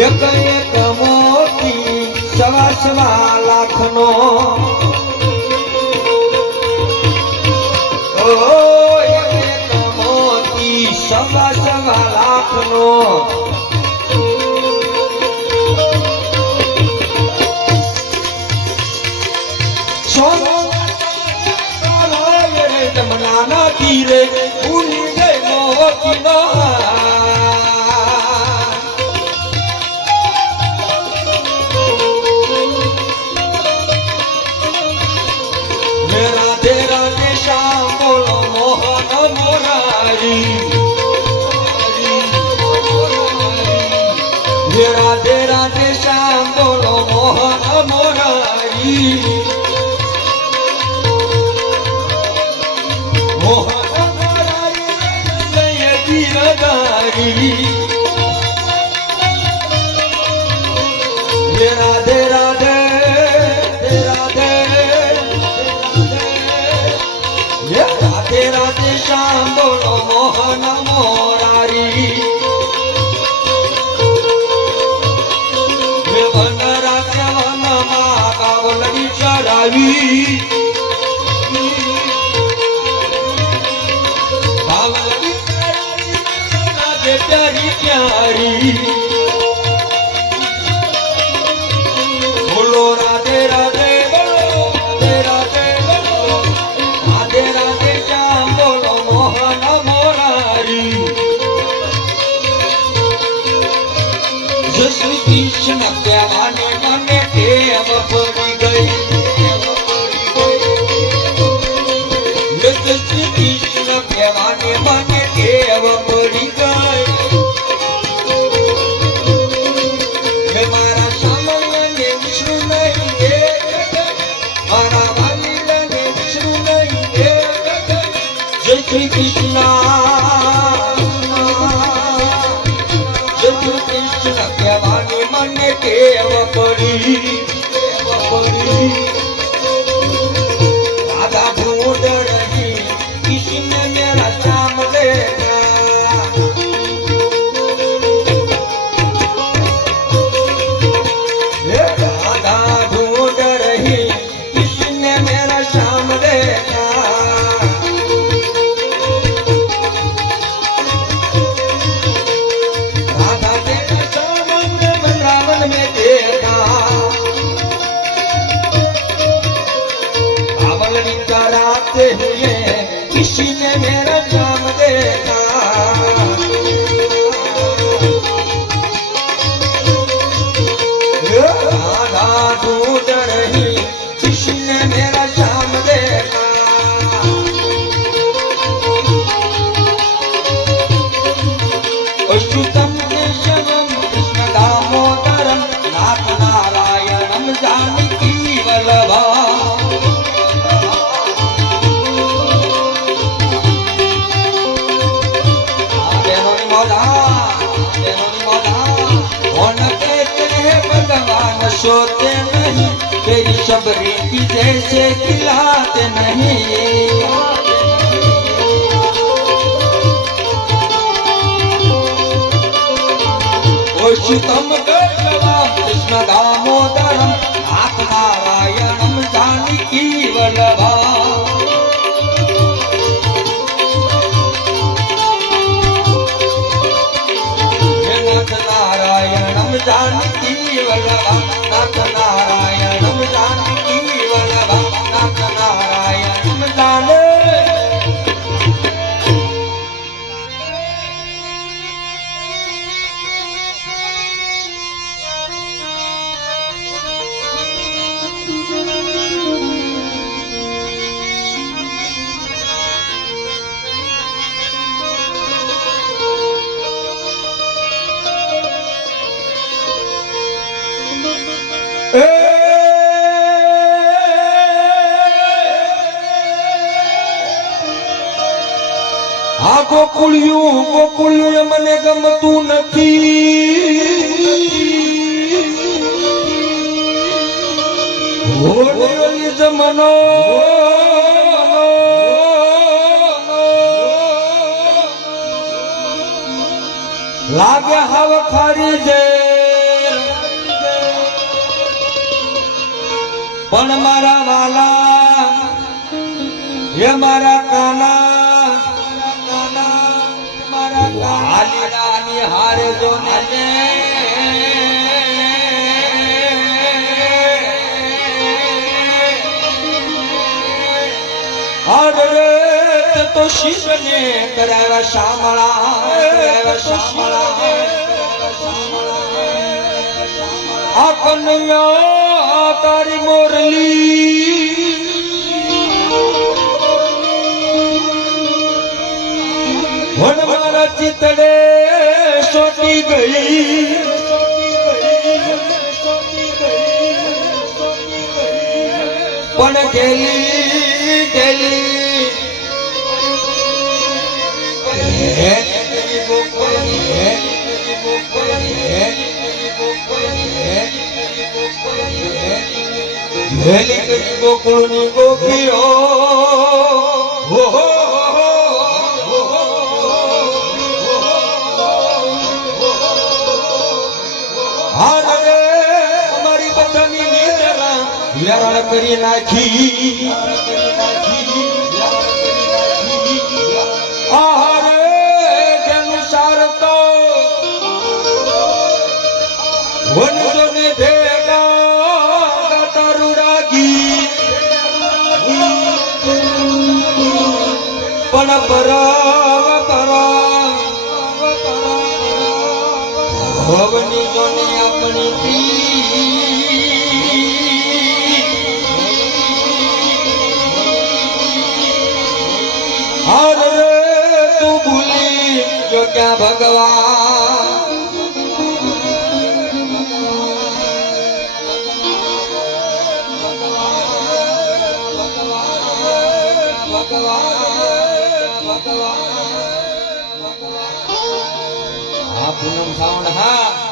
એક એક મોતી સવા સવા લાખનો એક એક મોતી સવા સવા લાખનો સોનો જમનાના તીરે ભૂલી ગઈ મોતીનો રાધે રાધે શ્યામ બોલો મોહન મોરારી રાધે રાધે શ્યામ બોલો મોહન મોરારી મોહન મોરારી ગીરધારી રાધે રાધે રાધે રાધે રાધે શ્યામ બોલો મોહન મોરારી વન રાધે વનમાં કાવલડી ચડાવી કાવલડી ચડાવી પ્યારી પ્યારી બોલો રાધે રાધે કૃષ્ણ કહેવાને મને ટેવ પડી ગઈ શ્રી કૃષ્ણ કહેવાને મને ટેવ પડી ગઈ હે મારા સામયને વિષ્ણુ નહીં મારા વાલીને વિષ્ણુ નહીં જય શ્રી કૃષ્ણ કહેવાની મને ટેવ પડી રાધા ઢૂંઢ રહી કિશન મેરા સામલે રાધા ઢૂંઢ રહી કિશન મેરા સામલે कराते हुए किसी ने मेरा नाम देखा राधा ढूंढ रही किसी ने मेरा नाम देखा अच्युतम केशवम कृष्ण दामोदरम नाथ नारायणम जानकी वल्लभा सोते नहीं तेरी शबरी की जैसे खिलाते नहीं ओषितम केशवम कृष्ण दामोदरम नाथ नारायणम जानकी वल्लभा नाथ नारायणम जानकी वल्लभा नाथ नारायणम जानकी वल्लभा नाथ नारायणम जाने આ ગોકુળિયું મને ગમતું નથી હોળી જમનો લાગે હવ ખરી જે પણ મારા વાલા હે મારા કાના હાલીલાની હારે જો ને તો શિવને કરાવ્યા શામળા આ કન્યા તારી મોરલી વન મારા ચિતડે સોટી ગઈ પણ ગેલી હેલી કરી ગોકુળની ગોપીઓ અમારી બધાની નિંદરા હેરાન કરી નાખી જેનું સાર તો વનજોને ભેગા તારુડા ગીત પણ ભવની જોની આપણી હાર તું ભૂલી જો ક્યાં ભગવાન હા પૂનમ સાઉન્ડ હા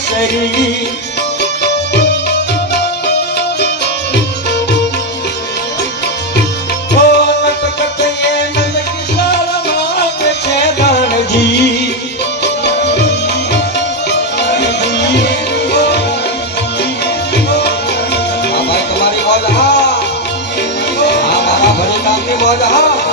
શરી ઓ નટકટ એ નંદ કિશોર માં છે ગણજી આ ભાઈ તમારી મોજ હા મારા ભણી કામની મોજ હા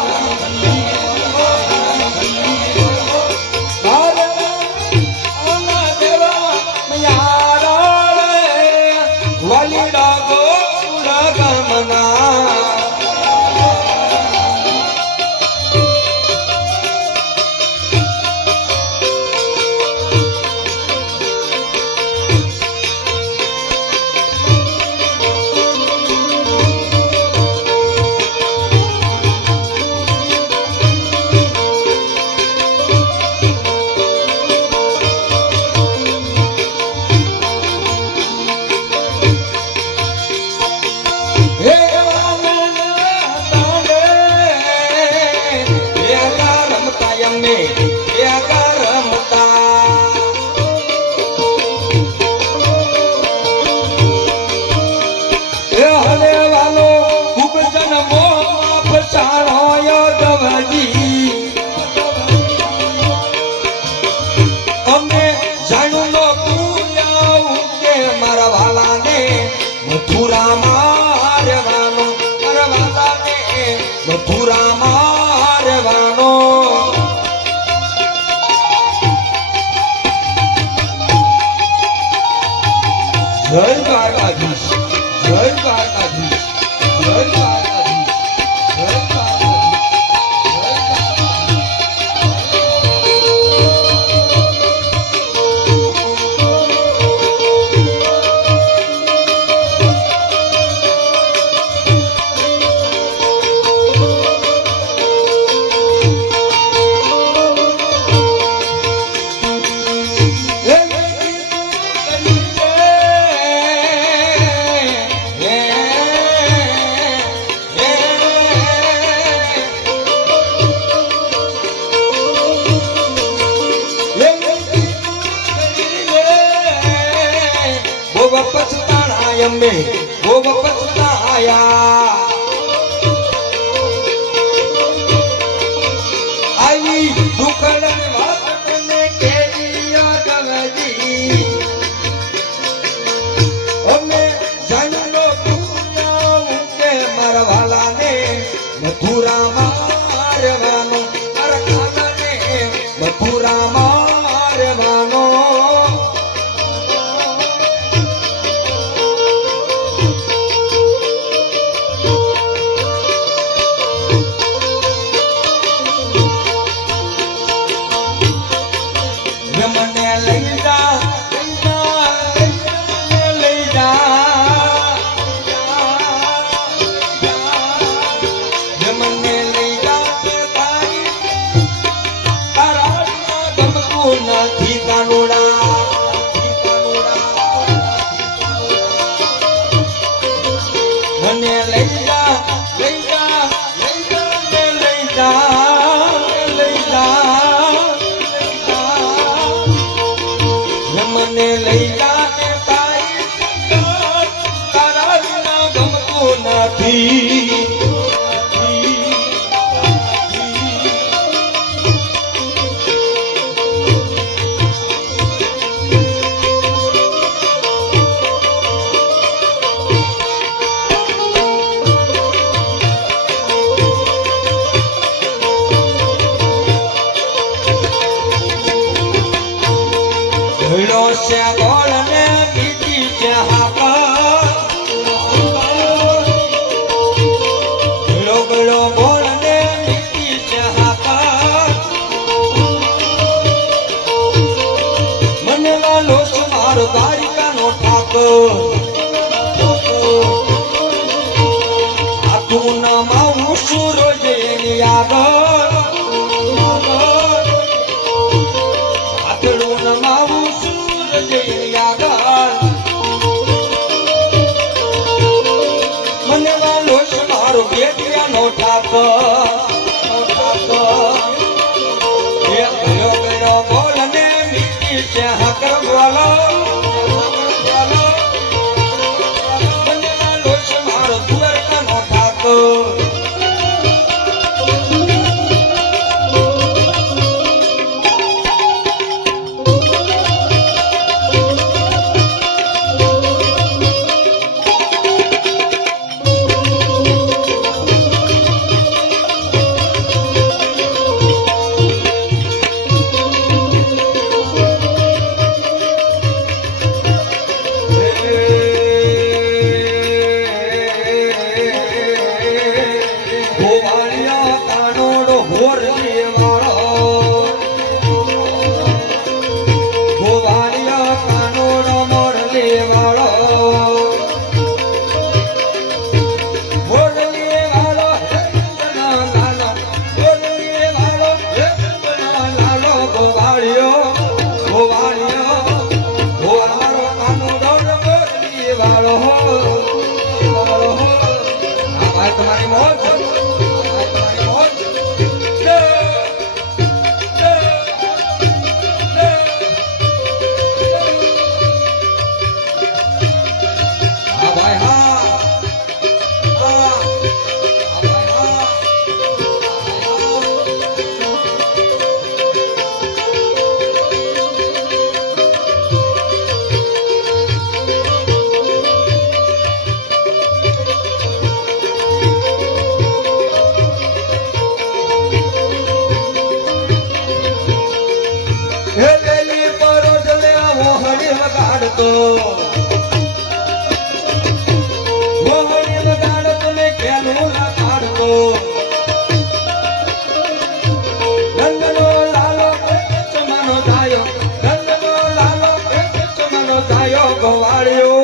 મારા તમે ભોગ પછતાયા આવી દુખડ વાત તને કેવી યાદવજી અમે જાણલો તું કે મારવાલાને મથુરા મારવાનો મારવાલાને મથુરા મારવાનો મને લઈ જા લઈ જા મને લઈ જા તારા ગમતું નથી કાનુડા મને લઈ જા લઈ જા લઈ જા લઈ જા મને લઈ જાને તારા વિના ગમતું નથી ભીડો છે ગોળ ને બીજી છે હાકર ભીડો ભીડો ગોળ ને બીજી છે હાકર મને લાલો છે મારો દ્વારિકાનો ઠાકોર આખું ના માવું સૂરજ એની આગળ આખડું ના માવું મને વાલો છે મારો બેટિયાનો ઠાકર બોલ ને મીઠી છે હકર બોલો મને વાલો છે મારો દ્વારકાનો ઠાકર તમારી મોજ મોહણી વગાડ તમે ખેલું લગાડતો નંદનો લાલો ચમનો જાયો નંદનો લાલો ચમનો જાયો ગવાળ્યો